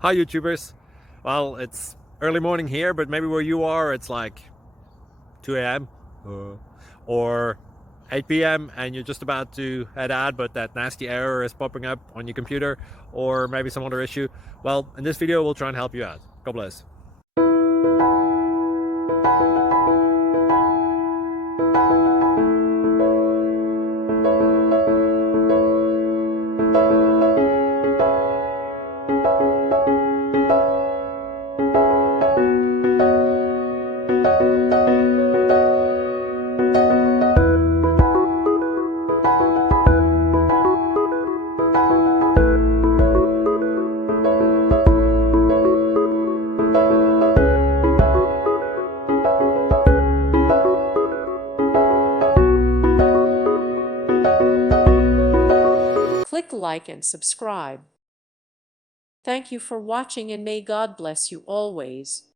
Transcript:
Hi YouTubers. Well, it's early morning here, but maybe where you are it's like 2 a.m. or 8 p.m. and you're just about to head out, but that nasty error is popping up on your computer, or maybe some other issue. Well, in this video we'll try and help you out. God bless. Click like and subscribe. Thank you for watching and may God bless you always.